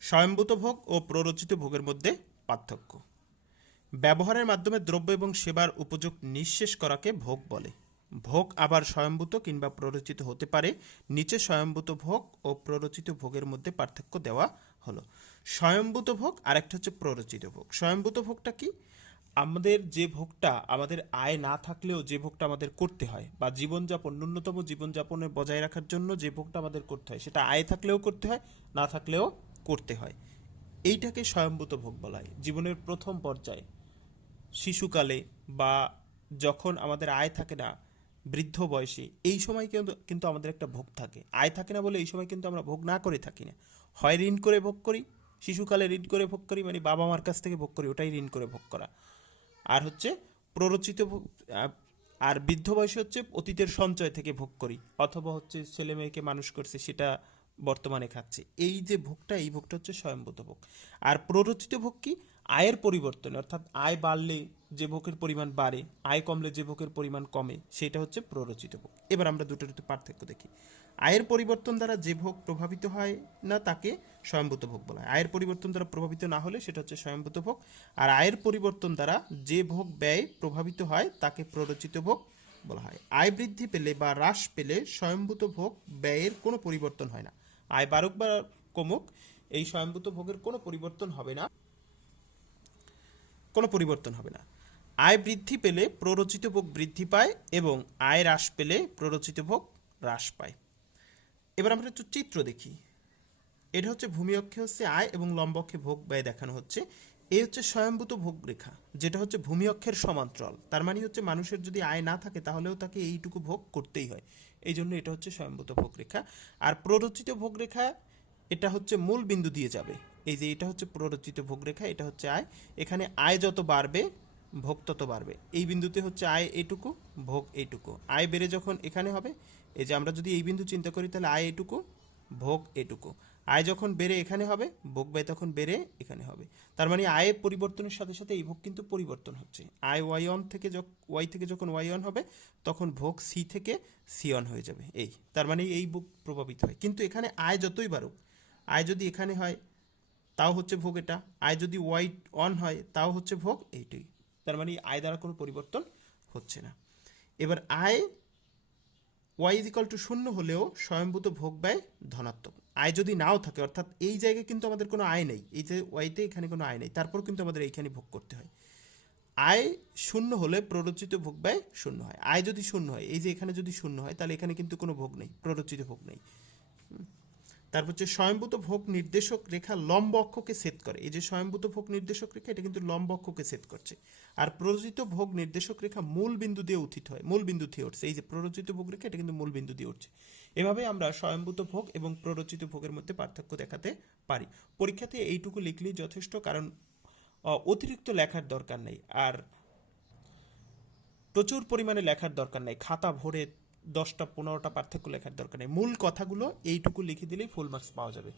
স্বয়ম্ভূত ভোগ ও প্ররোচিত ভোগের মধ্যে পার্থক্য। ব্যবহারের মাধ্যমে দ্রব্য এবং সেবার উপযোগ নিঃশেষ করাকে ভোগ বলে। ভোগ আবার স্বয়ম্ভূত কিংবা প্ররোচিত হতে পারে, নিচে স্বয়ম্ভূত ভোগ ও প্ররোচিত ভোগের মধ্যে পার্থক্য দেওয়া হলো। স্বয়ম্ভূত ভোগ আরেকটা হচ্ছে প্ররোচিত ভোগ। স্বয়ম্ভূত ভোগটা কি? আমাদের যে ভোগটা আমাদের আয় না থাকলেও যে ভোগটা আমাদের করতে হয় বা জীবনযাপন, ন্যূনতম জীবনযাপনে বজায় রাখার জন্য যে ভোগটা আমাদের করতে হয়, সেটা আয় থাকলেও করতে হয়, না থাকলেও করতে হয়। এইটাকে স্বয়ম্ভূত ভোগ বলা হয়। জীবনের প্রথম পর্যায়ে, শিশুকালে বা যখন আমাদের আয় থাকে না, বৃদ্ধ বয়সে, এই সময় কিন্তু কিন্তু আমাদের একটা ভোগ থাকে। আয় থাকে না বলে এই সময় কিন্তু আমরা ভোগ না করে থাকি না। হয় ঋণ করে ভোগ করি, শিশুকালে ঋণ করে ভোগ করি মানে বাবা মার কাছ থেকে ভোগ করি, ওটাই ঋণ করে ভোগ করা। আর হচ্ছে প্ররোচিত ভোগ আর বৃদ্ধ বয়সে হচ্ছে অতীতের সঞ্চয় থেকে ভোগ করি, অথবা হচ্ছে ছেলে মেয়েকে মানুষ করছে, সেটা বর্তমানে খাচ্ছে। এই যে ভোগটা, এই ভোগটা হচ্ছে স্বয়ংভূত ভোগ। আর প্ররোচিত ভোগ কি? আয়ের পরিবর্তন, অর্থাৎ আয় বাড়লে যে ভোগের পরিমাণ বাড়ে, আয় কমলে যে ভোগের পরিমাণ কমে, সেটা হচ্ছে প্ররোচিত ভোগ। এবার আমরা দুটোর একটু পার্থক্য দেখি। আয়ের পরিবর্তন দ্বারা যে ভোগ প্রভাবিত হয় না, তাকে স্বয়ংভূত ভোগ বলা হয়। আয়ের পরিবর্তন দ্বারা প্রভাবিত না হলে সেটা হচ্ছে স্বয়ংভূত ভোগ। আর আয়ের পরিবর্তন দ্বারা যে ভোগ ব্যয় প্রভাবিত হয়, তাকে প্ররোচিত ভোগ বলা হয়। আয় বৃদ্ধি পেলে বা হ্রাস পেলে স্বয়ংভূত ভোগ ব্যয়ের কোনো পরিবর্তন হয় না। আয় বাড়ুক বা কমুক, এই স্বয়ংভূত ভোগের কোনো পরিবর্তন হবে না। কোনো পরিবর্তন হবে না। আয় বৃদ্ধি পেলে প্ররোচিত ভোগ বৃদ্ধি পায় এবং আয় হ্রাস পেলে প্ররোচিত ভোগ হ্রাস পায়। এবার আমরা একটু চিত্র দেখি। এটা হচ্ছে ভূমি অক্ষে হচ্ছে আয় এবং লম্বক্ষে ভোগ ব্যয় দেখানো হচ্ছে। এই হচ্ছে স্বয়ম্ভূত ভোগরেখা, যেটা হচ্ছে ভূমি অক্ষের সমান্তরাল। তার মানে হচ্ছে মানুষের যদি আয় না থাকে, তাহলেও তাকে এইটুকু ভোগ করতেই হয়। এই জন্য এটা হচ্ছে স্বয়ম্ভূত ভোগরেখা। আর প্ররোচিত ভোগরেখা, এটা হচ্ছে মূল বিন্দু দিয়ে যাবে। এই যে এটা হচ্ছে প্ররোচিত ভোগরেখা, এটা হচ্ছে আয়। এখানে আয় যত বাড়বে, ভোগ তত বাড়বে। এই বিন্দুতে হচ্ছে আয় এটুকু, ভোগ এইটুকু আয় বেড়ে যখন এখানে হবে, এই যে আমরা যদি এই বিন্দু চিন্তা করি, তাহলে আয় এটুকু, ভোগ এটুকু। আয় যখন বেড়ে এখানে হবে, ভোগ ব্যয় তখন বেড়ে এখানে হবে। তার মানে আয়ের পরিবর্তনের সাথে সাথে এই ভোগ কিন্তু পরিবর্তন হচ্ছে। আয় ওয়াই অন থেকে ওয়াই থেকে যখন ওয়াই অন হবে, তখন ভোগ সি থেকে সি অন হয়ে যাবে। এই, তার মানে এই ভোগ প্রভাবিত হয়। কিন্তু এখানে আয় যতই বাড়ুক, আয় যদি এখানে হয়, তাও হচ্ছে ভোগ এটা। আয় যদি ওয়াই অন হয়, তাও হচ্ছে ভোগ এইটাই তার মানে আয় দ্বারা কোনো পরিবর্তন হচ্ছে না। এবার আয় ওয়াই ইজিক্যাল টু শূন্য হলেও স্বয়ংভূত ভোগ ব্যয় ধনাত্মক। আয় যদি নাও থাকে, অর্থাৎ এই জায়গায় কিন্তু আমাদের কোনো আয় নেই, এই যে ওয়াইতে এখানে কোনো আয় নেই, তারপর কিন্তু আমাদের এইখানে ভোগ করতে হয় আয় শূন্য হলে প্ররোচিত ভোগ ব্যয় শূন্য হয় আয় যদি শূন্য হয়, এই যে এখানে যদি শূন্য হয়, তাহলে এখানে কিন্তু কোনো ভোগ নেই, প্ররোচিত ভোগ নেই। তারপর হচ্ছে স্বয়ংভূত ভোগ নির্দেশক রেখা লম্ব অক্ষকে সেট করে। এই যে স্বয়ংভূত ভোগ নির্দেশক রেখা, এটা কিন্তু লম্ব অক্ষকে সেট করছে। আর প্ররোচিত ভোগ নির্দেশক রেখা মূল বিন্দু দিয়ে উত্থিত হয়, মূল বিন্দু দিয়ে উঠছে। এই যে প্ররোচিত ভোগ রেখা, এটা কিন্তু মূল বিন্দু দিয়ে উঠছে। এভাবে আমরা স্বয়ংভূত ভোগ এবং প্ররোচিত ভোগের মধ্যে পার্থক্য দেখাতে পারি। পরীক্ষাতে এইটুকু লিখলেই যথেষ্ট, কারণ অতিরিক্ত লেখার দরকার নেই। আর প্রচুর পরিমাণে লেখার দরকার নেই। খাতা ভরে দশটা, পনেরোটা পার্থক্য লেখার দরকার নেই। মূল কথাগুলো এইটুকু লিখে দিলেই ফুল মার্কস পাওয়া যাবে।